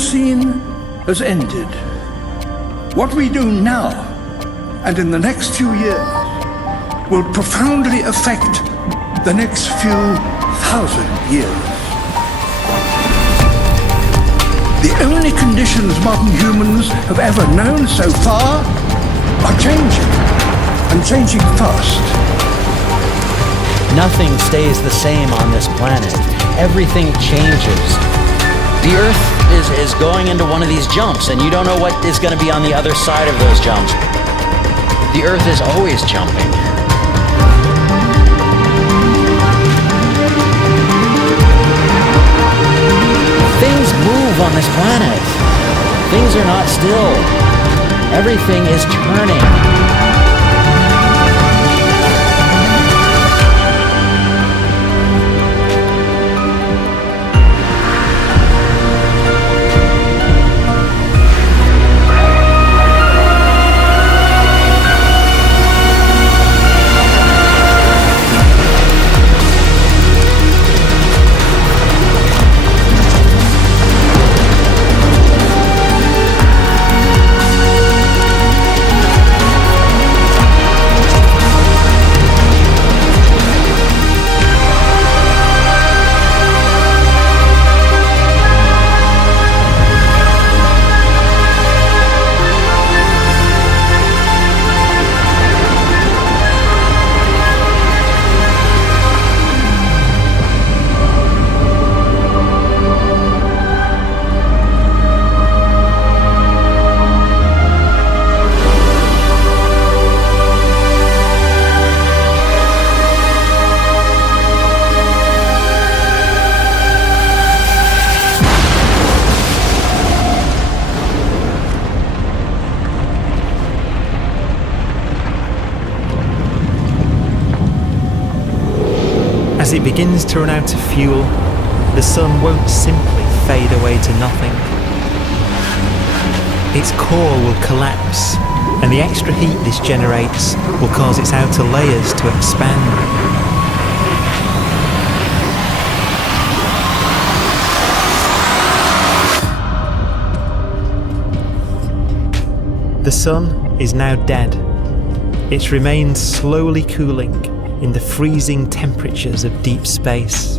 Holocene has ended. What we do now and in the next few years will profoundly affect the next few thousand years. The only conditions modern humans have ever known so far are changing, and changing fast. Nothing stays the same on this planet. Everything changes. The Earth is going into one of these jumps, and you don't know what is going to be on the other side of those jumps. The Earth is always jumping. Things move on this planet. Things are not still. Everything is turning. As it begins to run out of fuel, the sun won't simply fade away to nothing. Its core will collapse, and the extra heat this generates will cause its outer layers to expand. The sun is now dead. Its remains slowly cooling in the freezing temperatures of deep space.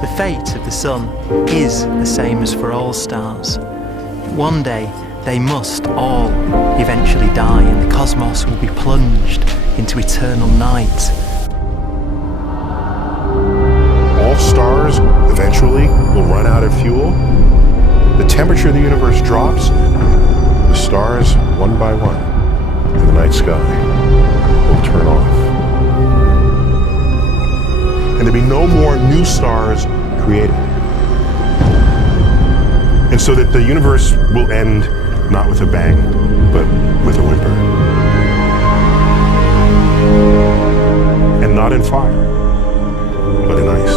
The fate of the sun is the same as for all stars. One day, they must all eventually die, and the cosmos will be plunged into eternal night. All stars eventually will run out of fuel. The temperature of the universe drops. The stars, one by one, in the night sky, will turn off. And there'll be no more new stars created. And so that the universe will end not with a bang, but with a whimper. And not in fire, but in ice.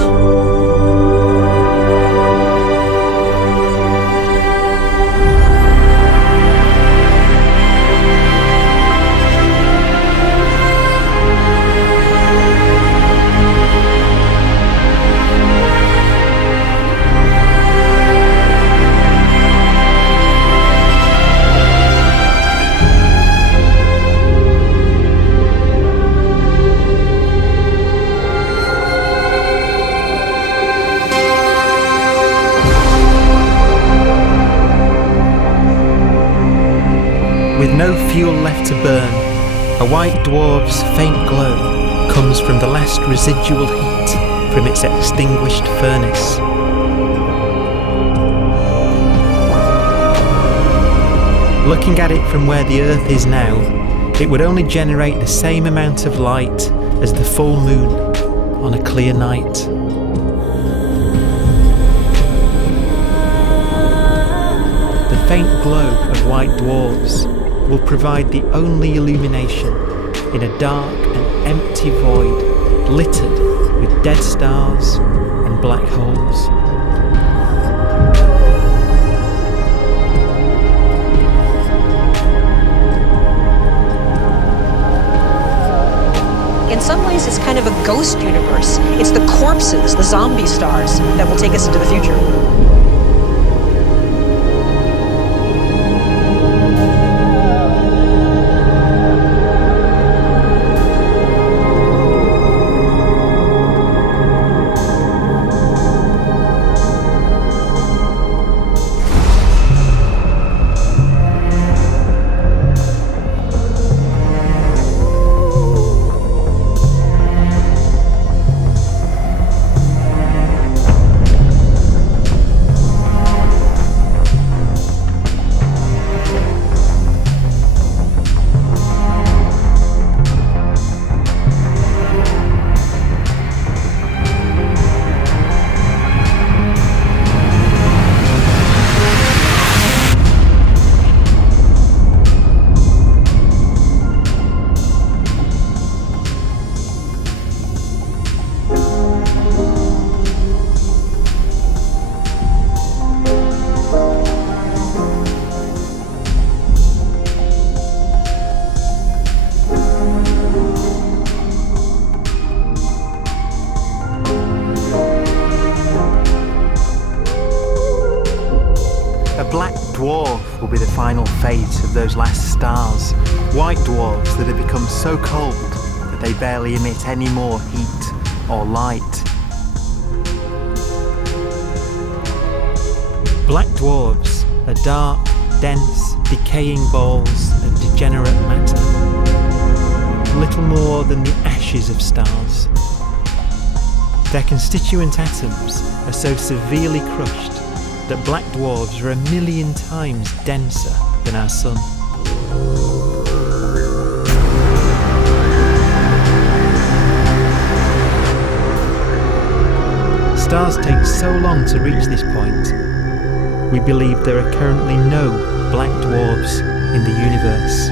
With no fuel left to burn, a white dwarf's faint glow comes from the last residual heat from its extinguished furnace. Looking at it from where the Earth is now, it would only generate the same amount of light as the full moon on a clear night. The faint glow of white dwarfs will provide the only illumination in a dark and empty void littered with dead stars and black holes. ways, it's kind of a ghost universe. It's the corpses, the zombie stars, that will take us into the future. Dwarf will be the final fate of those last stars. White dwarfs that have become so cold that they barely emit any more heat or light. Black dwarfs are dark, dense, decaying balls of degenerate matter, little more than the ashes of stars. Their constituent atoms are so severely crushed that black dwarfs are 1,000,000 times denser than our sun. Stars take so long to reach this point, we believe there are currently no black dwarfs in the universe.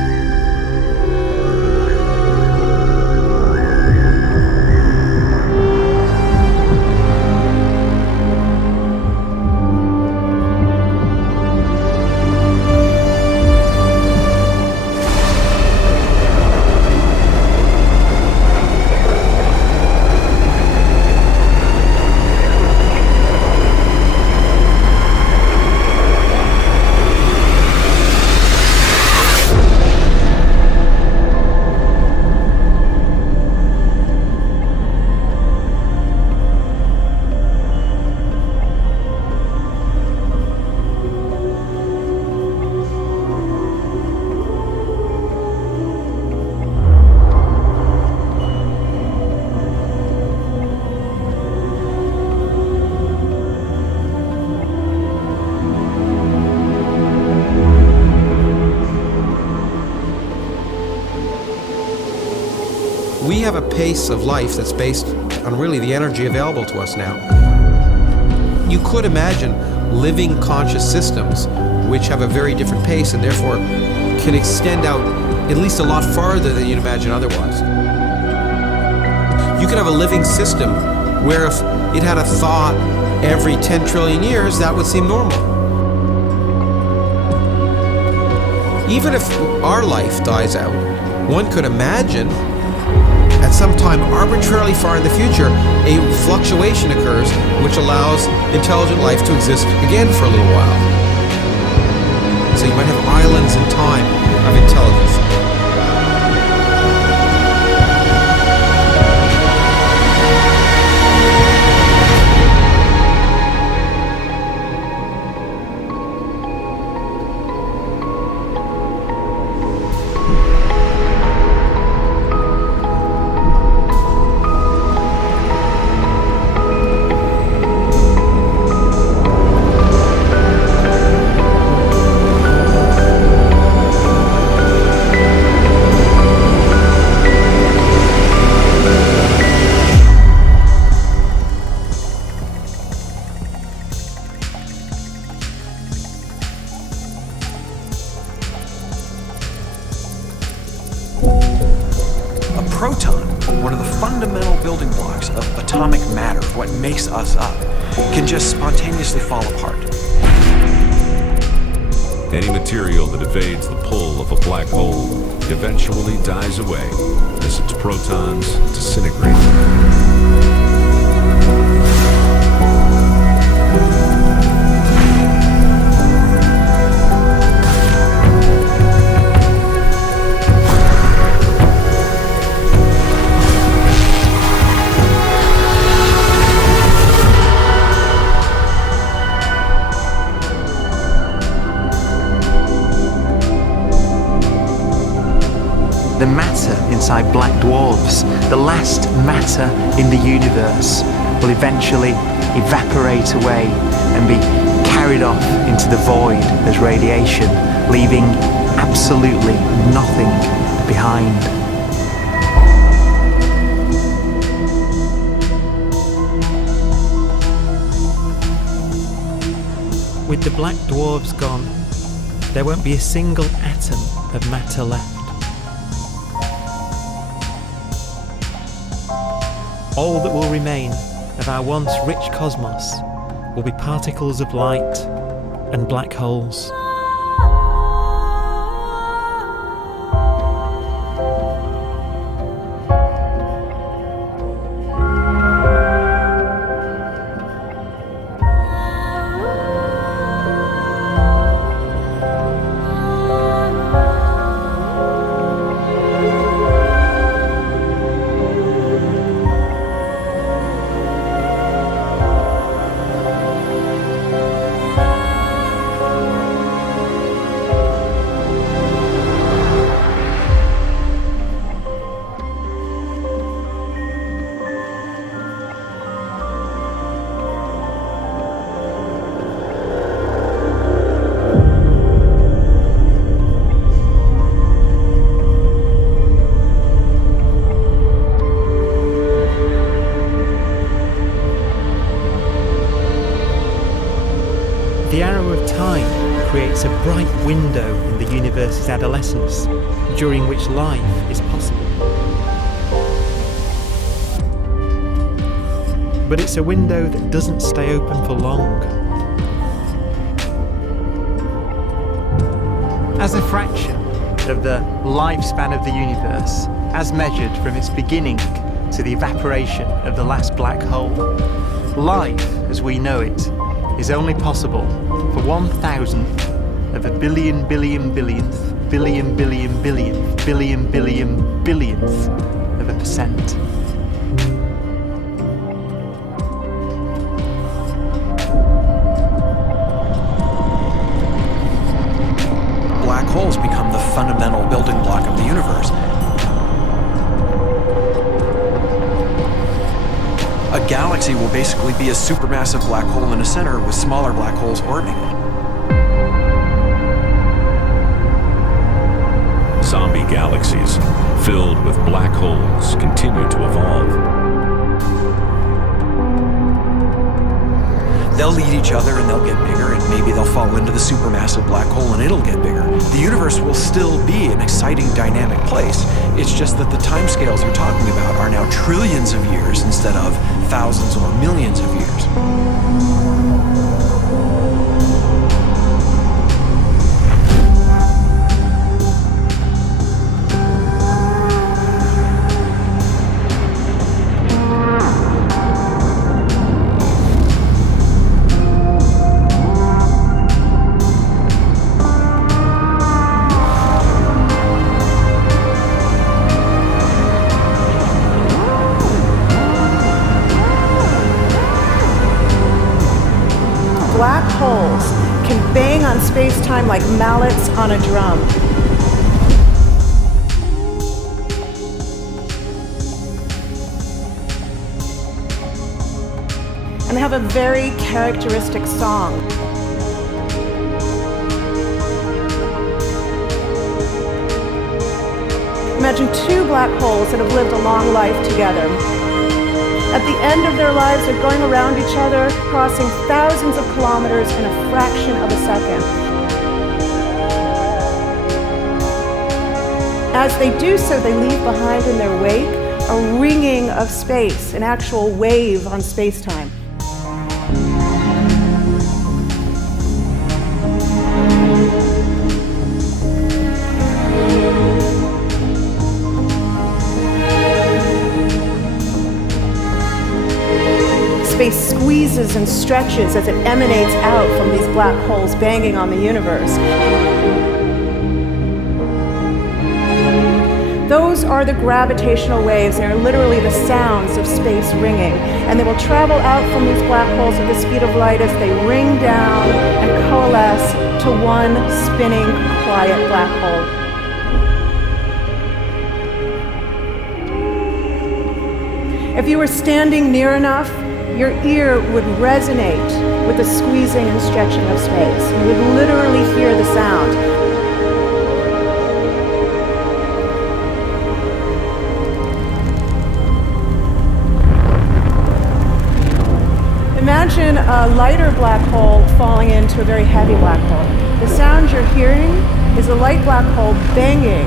We have a pace of life that's based on really the energy available to us now. You could imagine living conscious systems which have a very different pace and therefore can extend out at least a lot farther than you'd imagine otherwise. You could have a living system where if it had a thought every 10 trillion years, that would seem normal. Even if our life dies out, one could imagine at some time arbitrarily far in the future, a fluctuation occurs which allows intelligent life to exist again for a little while. So you might have islands in time of intelligence. Proton, one of the fundamental building blocks of atomic matter, what makes us up, can just spontaneously fall apart. Any material that evades the pull of a black hole eventually dies away as cause its protons to disintegrate. The matter inside black dwarfs, the last matter in the universe, will eventually evaporate away and be carried off into the void as radiation, leaving absolutely nothing behind. With the black dwarfs gone, there won't be a single atom of matter left. All that will remain of our once rich cosmos will be particles of light and black holes. The arrow of time creates a bright window in the universe's adolescence, during which life is possible. But it's a window that doesn't stay open for long. As a fraction of the lifespan of the universe, as measured from its beginning to the evaporation of the last black hole, life, as we know it, is only possible for 1,000th of a billion billionth of a percent. Black holes become the fundamental building block of the universe. A galaxy will basically be a supermassive black hole in a center with smaller black holes orbiting it. Zombie galaxies filled with black holes continue to evolve. They'll eat each other and they'll get bigger, and maybe they'll fall into the supermassive black hole and it'll get bigger. The universe will still be an exciting, dynamic place. It's just that the timescales you're talking about are now trillions of years instead of thousands or millions of years. Black holes can bang on space-time like mallets on a drum. And they have a very characteristic song. Imagine two black holes that have lived a long life together. At the end of their lives, they're going around each other, crossing thousands of kilometers in a fraction of a second. As they do so, they leave behind in their wake a ringing of space, an actual wave on space-time. Space squeezes and stretches as it emanates out from these black holes banging on the universe. Those are the gravitational waves. They're literally the sounds of space ringing. And they will travel out from these black holes at the speed of light as they ring down and coalesce to one spinning, quiet black hole. If you were standing near enough, your ear would resonate with the squeezing and stretching of space. You would literally hear the sound. Imagine a lighter black hole falling into a very heavy black hole. The sound you're hearing is a light black hole banging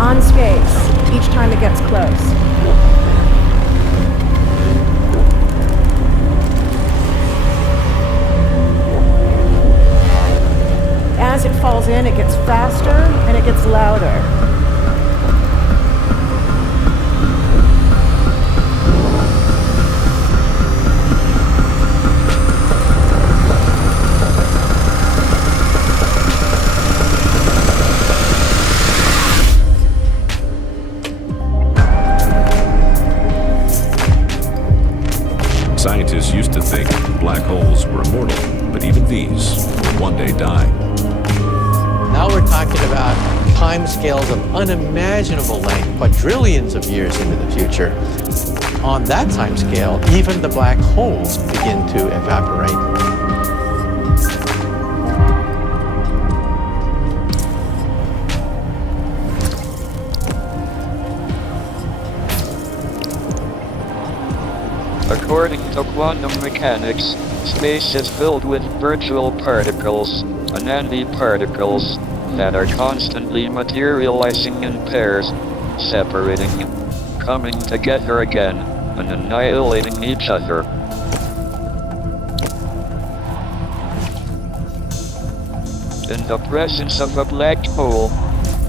on space each time it gets close. As it falls in, it gets faster and it gets louder. Scientists used to think black holes were immortal, but even these will one day die. Now we're talking about timescales of unimaginable length, quadrillions of years into the future. On that timescale, even the black holes begin to evaporate. According to quantum mechanics, space is filled with virtual particles, antiparticles, that are constantly materializing in pairs, separating, coming together again, and annihilating each other. In the presence of a black hole,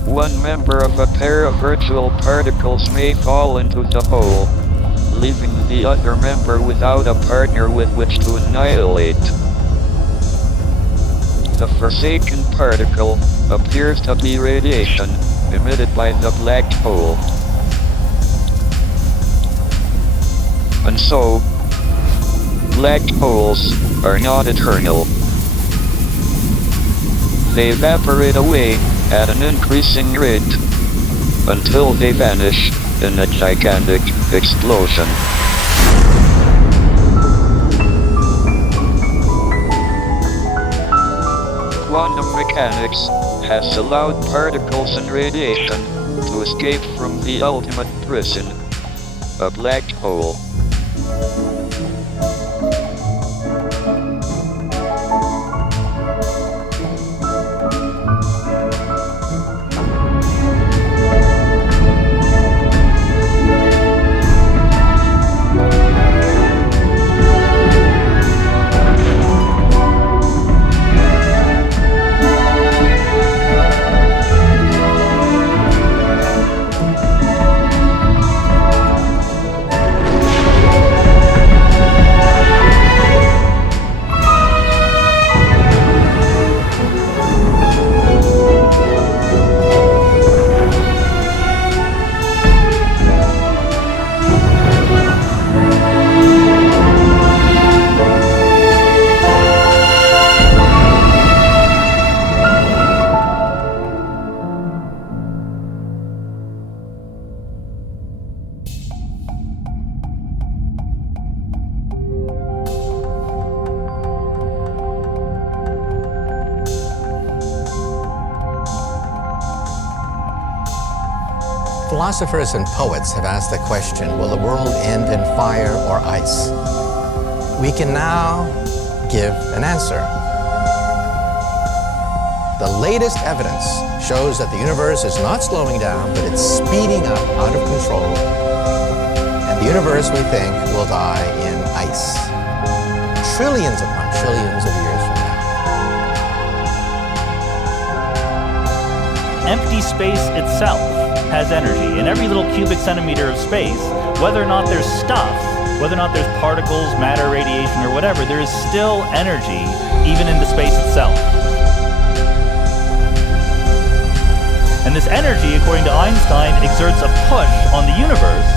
one member of a pair of virtual particles may fall into the hole, leaving the other member without a partner with which to annihilate. The forsaken particle appears to be radiation emitted by the black hole. And so, black holes are not eternal. They evaporate away at an increasing rate until they vanish in a gigantic explosion. Quantum mechanics has allowed particles and radiation to escape from the ultimate prison, a black hole. Philosophers and poets have asked the question, will the world end in fire or ice? We can now give an answer. The latest evidence shows that the universe is not slowing down, but it's speeding up out of control. And the universe, we think, will die in ice. Trillions upon trillions of years from now. Empty space itself has energy. In every little cubic centimeter of space, whether or not there's stuff whether or not there's particles, matter, radiation, or whatever, there is still energy, even in the space itself. And this energy, according to Einstein, exerts a push on the universe.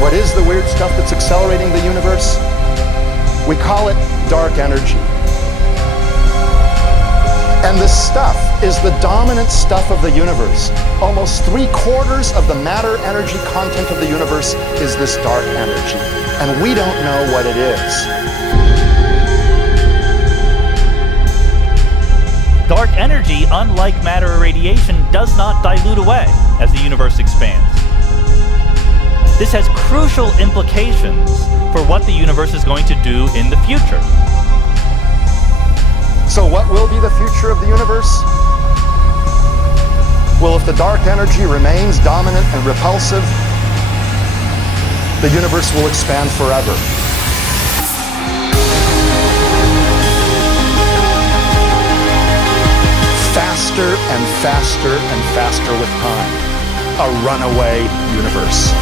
What is the weird stuff that's accelerating the universe? We call it dark energy. And this stuff is the dominant stuff of the universe. Almost 3/4 of the matter-energy content of the universe is this dark energy. And we don't know what it is. Dark energy, unlike matter or radiation, does not dilute away as the universe expands. This has crucial implications for what the universe is going to do in the future. So what will be the future of the universe? Well, if the dark energy remains dominant and repulsive, the universe will expand forever. Faster and faster and faster with time. A runaway universe.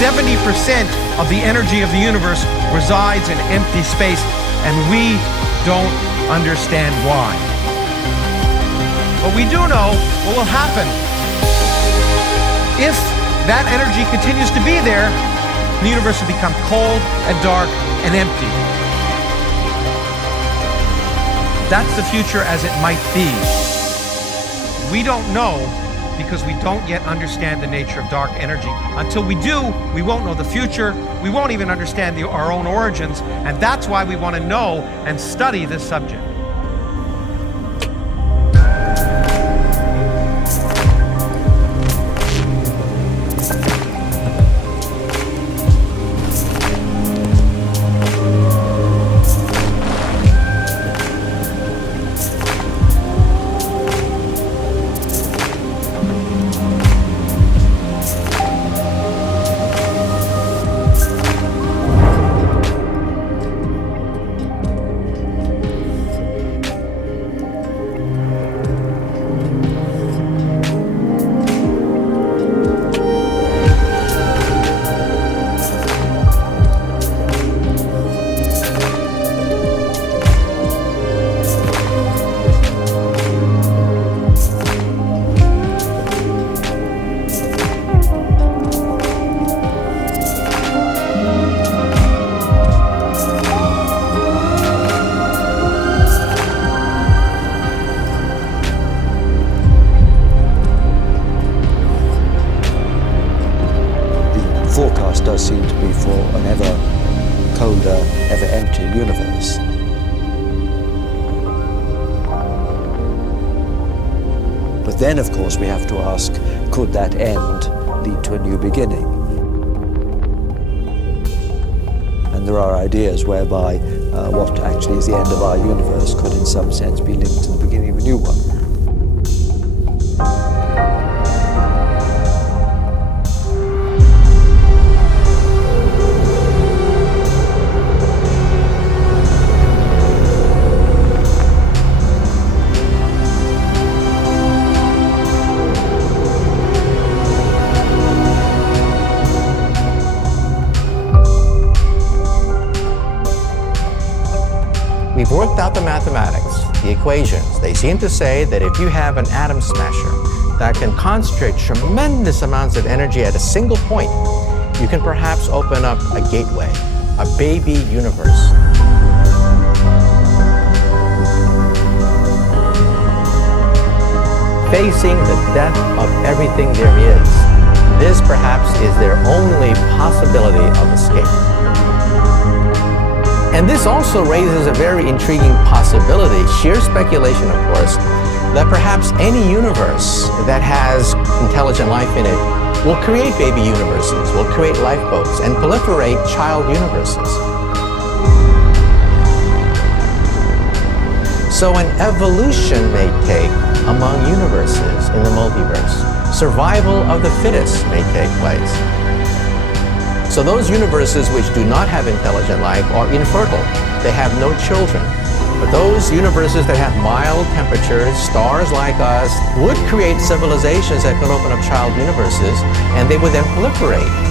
70% of the energy of the universe resides in empty space, and we don't understand why. But we do know what will happen. If that energy continues to be there, the universe will become cold and dark and empty. That's the future as it might be. We don't know because we don't yet understand the nature of dark energy. Until we do, we won't know the future. We won't even understand our own origins, and that's why we want to know and study this subject. Does seem to be for an ever colder, ever emptier universe. But then, of course, we have to ask, could that end lead to a new beginning? And there are ideas whereby what actually is the end of our universe could in some sense be linked to the beginning of a new one. We've worked out the mathematics, the equations. They seem to say that if you have an atom smasher that can concentrate tremendous amounts of energy at a single point, you can perhaps open up a gateway, a baby universe. Facing the death of everything there is, this perhaps is their only possibility of escape. And this also raises a very intriguing possibility, sheer speculation of course, that perhaps any universe that has intelligent life in it will create baby universes, will create lifeboats, and proliferate child universes. So an evolution may take among universes in the multiverse. Survival of the fittest may take place. So those universes which do not have intelligent life are infertile. They have no children. But those universes that have mild temperatures, stars like us, would create civilizations that could open up child universes, and they would then proliferate.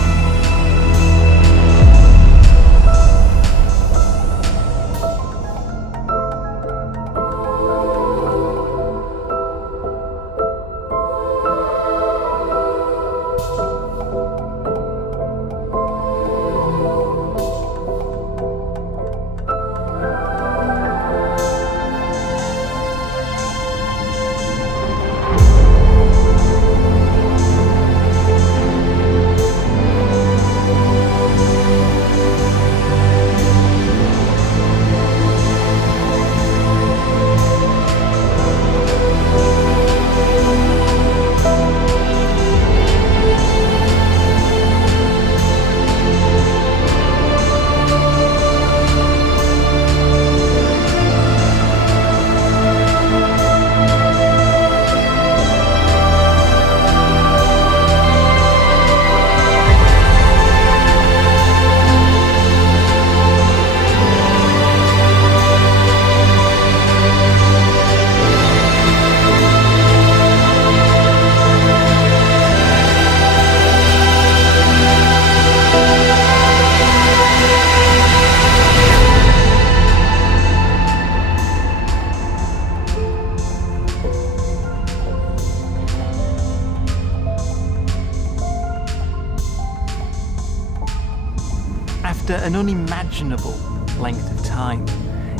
After an unimaginable length of time,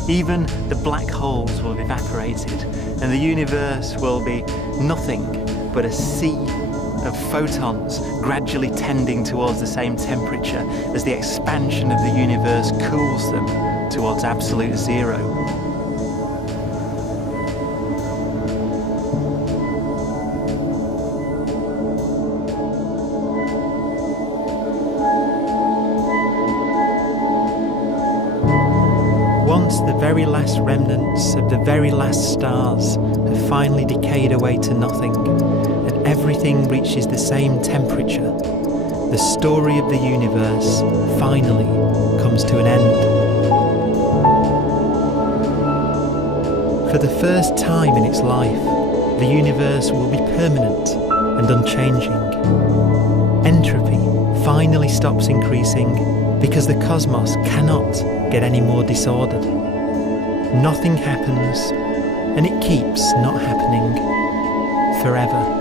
even the black holes will have evaporated, and the universe will be nothing but a sea of photons gradually tending towards the same temperature as the expansion of the universe cools them towards absolute zero. Once the very last remnants of the very last stars have finally decayed away to nothing, and everything reaches the same temperature, the story of the universe finally comes to an end. For the first time in its life, the universe will be permanent and unchanging. Entropy finally stops increasing because the cosmos cannot get any more disordered. Nothing happens, and it keeps not happening forever.